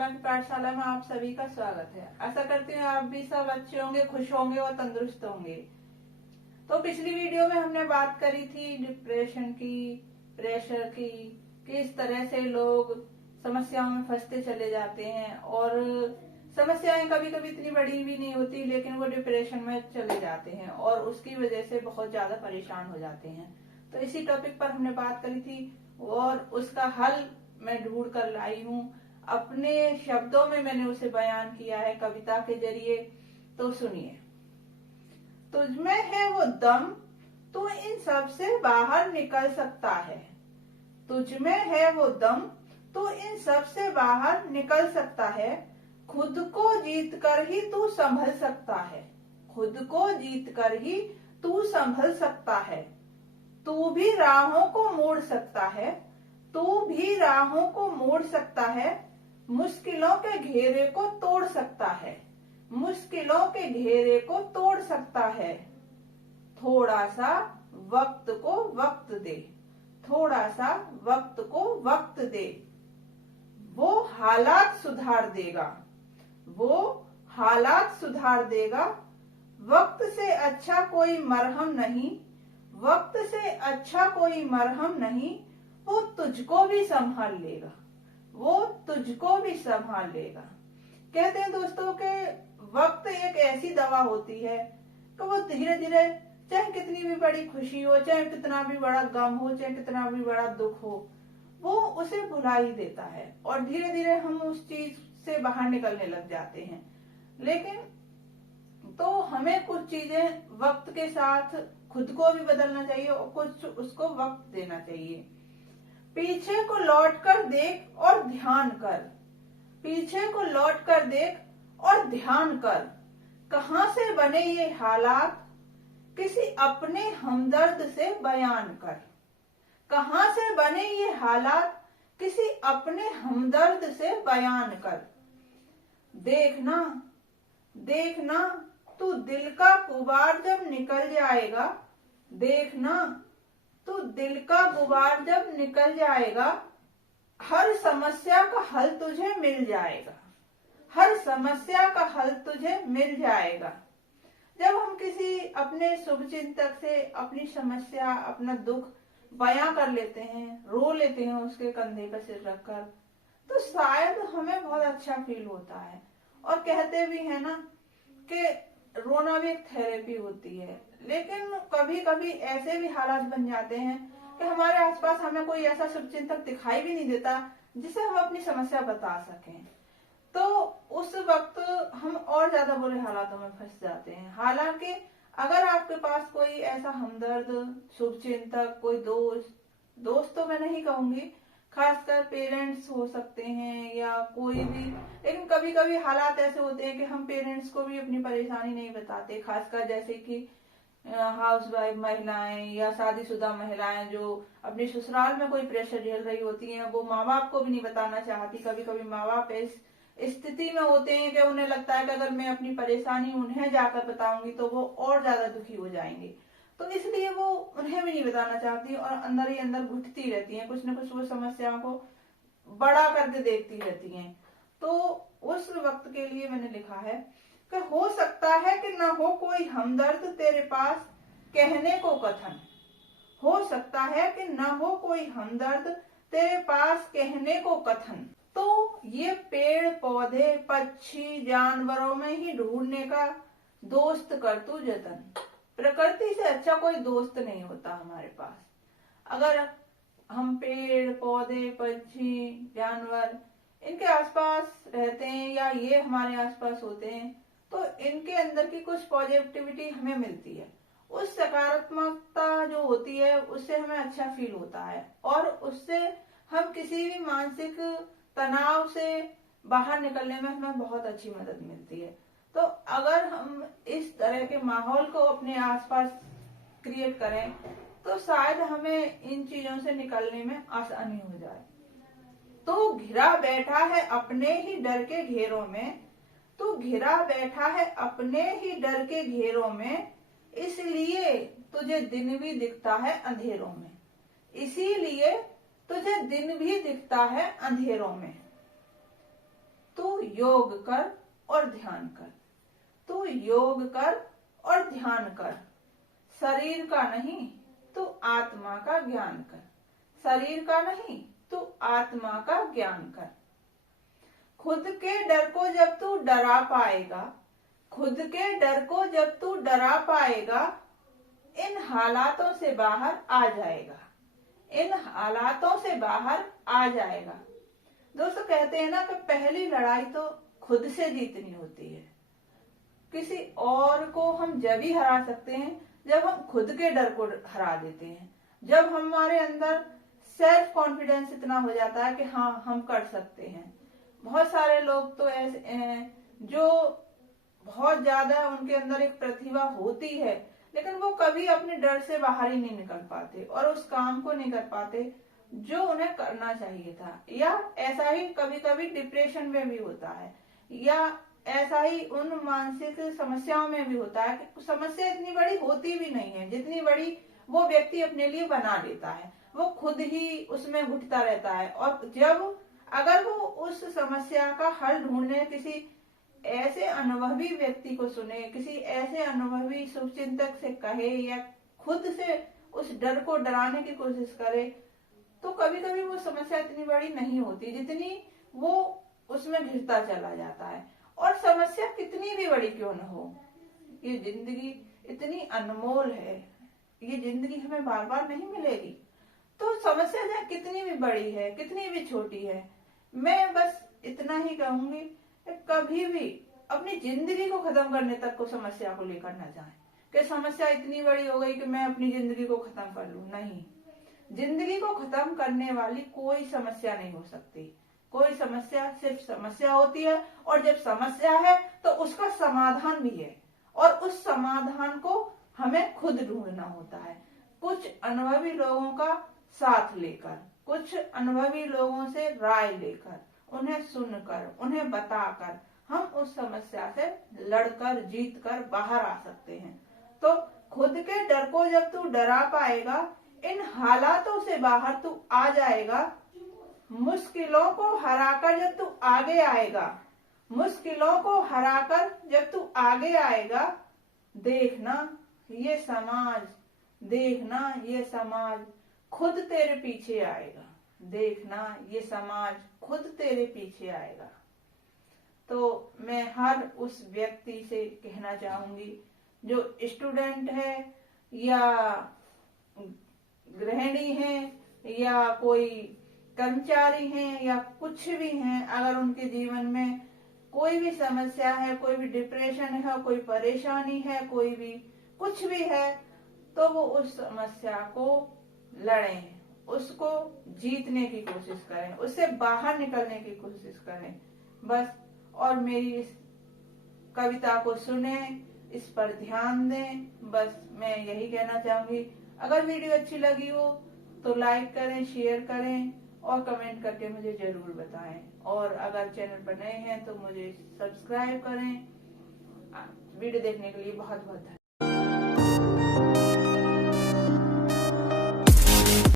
कला की पाठशाला में आप सभी का स्वागत है। आशा करती हूँ आप भी सब अच्छे होंगे, खुश होंगे और तंदुरुस्त होंगे। तो पिछली वीडियो में हमने बात करी थी डिप्रेशन की, प्रेशर की, किस तरह से लोग समस्याओं में फंसते चले जाते हैं और समस्याएं कभी कभी इतनी बड़ी भी नहीं होती, लेकिन वो डिप्रेशन में चले जाते हैं और उसकी वजह से बहुत ज्यादा परेशान हो जाते हैं। तो इसी टॉपिक पर हमने बात करी थी और उसका हल मैं ढूंढ कर लाई हूँ। अपने शब्दों में मैंने उसे बयान किया है कविता के जरिए। तो सुनिए। तुझमें है वो दम, तू इन सब से बाहर निकल सकता है। तुझमें है वो दम, तू इन सब से बाहर निकल सकता है। खुद को जीत कर ही तू संभल सकता है। खुद को जीत कर ही तू संभल सकता है। तू भी राहों को मोड़ सकता है। तू भी राहों को मोड़ सकता है। मुश्किलों के घेरे को तोड़ सकता है। मुश्किलों के घेरे को तोड़ सकता है। थोड़ा सा वक्त को वक्त दे। थोड़ा सा वक्त को वक्त दे। वो हालात सुधार देगा। वो हालात सुधार देगा। वक्त से अच्छा कोई मरहम नहीं। वक्त से अच्छा कोई मरहम नहीं। वो तुझको भी संभाल लेगा। वो तुझको भी संभाल लेगा। कहते हैं दोस्तों के वक्त एक ऐसी दवा होती है कि वो धीरे धीरे, चाहे कितनी भी बड़ी खुशी हो, चाहे कितना भी बड़ा गम हो, चाहे कितना भी बड़ा दुख हो, वो उसे भुला ही देता है और धीरे धीरे हम उस चीज से बाहर निकलने लग जाते हैं। लेकिन तो हमें कुछ चीजें वक्त के साथ खुद को भी बदलना चाहिए और कुछ उसको वक्त देना चाहिए। पीछे को लौट कर देख और ध्यान कर। पीछे को लौट कर देख और ध्यान कर। कहां से बने ये हालात, किसी अपने हमदर्द से बयान कर। कहां से बने ये हालात, किसी अपने हमदर्द से बयान कर। देखना देखना तू दिल का गुबार जब निकल जाएगा। देखना तू दिल का गुबार जब निकल जाएगा। हर समस्या का हल तुझे मिल जाएगा। हर समस्या का हल तुझे मिल जाएगा। जब हम किसी अपने शुभचिंतक से अपनी समस्या, अपना दुख बयां कर लेते हैं, रो लेते हैं उसके कंधे पर सिर रखकर, तो शायद हमें बहुत अच्छा फील होता है। और कहते भी है ना कि रोना भी एक थेरेपी होती है। लेकिन कभी कभी ऐसे भी हालात बन जाते हैं कि हमारे आसपास हमें कोई ऐसा शुभचिंतक दिखाई भी नहीं देता जिसे हम अपनी समस्या बता सकें। तो उस वक्त हम और ज्यादा बुरे हालातों में फंस जाते हैं। हालांकि अगर आपके पास कोई ऐसा हमदर्द, शुभचिंतक, कोई दोस्त तो मैं नहीं कहूंगी, खासकर पेरेंट्स हो सकते हैं या कोई भी, लेकिन कभी कभी हालात ऐसे होते हैं कि हम पेरेंट्स को भी अपनी परेशानी नहीं बताते। खासकर जैसे कि हाउसवाइफ महिलाएं या शादीशुदा महिलाएं जो अपने ससुराल में कोई प्रेशर झेल रही होती हैं, वो माँ बाप को भी नहीं बताना चाहती। कभी कभी माँ बाप इस स्थिति में होते हैं कि उन्हें लगता है कि अगर मैं अपनी परेशानी उन्हें जाकर बताऊंगी तो वो और ज्यादा दुखी हो जाएंगे, तो इसलिए वो उन्हें भी नहीं बताना चाहती और अंदर ही अंदर घुटती रहती हैं, कुछ न कुछ वो समस्याओं को बड़ा करके देखती रहती हैं। तो उस वक्त के लिए मैंने लिखा है कि हो सकता है कि न हो कोई हमदर्द तेरे पास कहने को कथन। हो सकता है कि न हो कोई हमदर्द तेरे पास कहने को कथन। तो ये पेड़ पौधे, पक्षी, जानवरों में ही ढूंढने का दोस्त कर तू जतन। प्रकृति से अच्छा कोई दोस्त नहीं होता हमारे पास। अगर हम पेड़ पौधे, पक्षी, जानवर इनके आसपास रहते हैं या ये हमारे आसपास होते हैं, तो इनके अंदर की कुछ पॉजिटिविटी हमें मिलती है। उस सकारात्मकता जो होती है उससे हमें अच्छा फील होता है और उससे हम किसी भी मानसिक तनाव से बाहर निकलने में हमें बहुत अच्छी मदद मिलती है। तो अगर हम इस तरह के माहौल को अपने आसपास क्रिएट करें तो शायद हमें इन चीजों से निकलने में आसानी हो जाए। तो घिरा बैठा है अपने ही डर के घेरों में। तू घिरा बैठा है अपने ही डर के घेरों में, इसलिए तुझे दिन भी दिखता है अंधेरों में। इसीलिए तुझे दिन भी दिखता है अंधेरों में। तू योग कर और ध्यान कर। तू योग कर और ध्यान कर। शरीर का नहीं, तू आत्मा का ज्ञान कर। शरीर का नहीं, तू आत्मा का ज्ञान कर। खुद के डर को जब तू डरा पाएगा, खुद के डर को जब तू डरा पाएगा, इन हालातों से बाहर आ जाएगा। इन हालातों से बाहर आ जाएगा। दोस्तों कहते हैं ना कि पहली लड़ाई तो खुद से जीतनी होती है। किसी और को हम जब ही हरा सकते हैं जब हम खुद के डर को हरा देते हैं, जब हमारे अंदर सेल्फ कॉन्फिडेंस इतना हो जाता है कि हाँ हम कर सकते हैं। बहुत सारे लोग तो ऐसे हैं जो बहुत ज्यादा उनके अंदर एक प्रतिभा होती है, लेकिन वो कभी अपने डर से बाहर ही नहीं निकल पाते और उस काम को नहीं कर पाते जो उन्हें करना चाहिए था। या ऐसा ही कभी कभी डिप्रेशन में भी होता है, या ऐसा ही उन मानसिक समस्याओं में भी होता है कि समस्या इतनी बड़ी होती भी नहीं है जितनी बड़ी वो व्यक्ति अपने लिए बना लेता है। वो खुद ही उसमें घुटता रहता है और जब अगर वो उस समस्या का हल ढूंढने किसी ऐसे अनुभवी व्यक्ति को सुने, किसी ऐसे अनुभवी शुभचिंतक से कहे या खुद से उस डर को डराने की कोशिश करे, तो कभी कभी वो समस्या इतनी बड़ी नहीं होती जितनी वो उसमें घिरता चला जाता है। और समस्या कितनी भी बड़ी क्यों न हो, ये जिंदगी इतनी अनमोल है, ये जिंदगी हमें बार बार नहीं मिलेगी। तो समस्या चाहे कितनी भी बड़ी है, कितनी भी छोटी है, मैं बस इतना ही कहूंगी कभी भी अपनी जिंदगी को खत्म करने तक को समस्या को लेकर न जाएं कि समस्या इतनी बड़ी हो गई कि मैं अपनी जिंदगी को खत्म कर लूं। नहीं, जिंदगी को खत्म करने वाली कोई समस्या नहीं हो सकती। कोई समस्या सिर्फ समस्या होती है और जब समस्या है तो उसका समाधान भी है और उस समाधान को हमें खुद ढूंढना होता है। कुछ अनुभवी लोगों का साथ लेकर, कुछ अनुभवी लोगों से राय लेकर, उन्हें सुनकर, उन्हें बताकर हम उस समस्या से लड़कर जीतकर बाहर आ सकते हैं। तो खुद के डर को जब तू डरा पाएगा, इन हालातों से बाहर तू आ जाएगा, मुश्किलों को हराकर जब तू आगे आएगा, मुश्किलों को हराकर जब तू आगे आएगा, देखना ये समाज, देखना ये समाज खुद तेरे पीछे आएगा। देखना ये समाज खुद तेरे पीछे आएगा। तो मैं हर उस व्यक्ति से कहना चाहूंगी जो स्टूडेंट है या गृहिणी है या कोई कर्मचारी हैं या कुछ भी हैं, अगर उनके जीवन में कोई भी समस्या है, कोई भी डिप्रेशन है, कोई परेशानी है, कोई भी कुछ भी है, तो वो उस समस्या को लड़ें, उसको जीतने की कोशिश करें, उससे बाहर निकलने की कोशिश करें बस। और मेरी इस कविता को सुने, इस पर ध्यान दें, बस मैं यही कहना चाहूंगी। अगर वीडियो अच्छी लगी हो तो लाइक करें, शेयर करें और कमेंट करके मुझे जरूर बताएं। और अगर चैनल पर नए हैं तो मुझे सब्सक्राइब करें। वीडियो देखने के लिए बहुत बहुत धन्यवाद।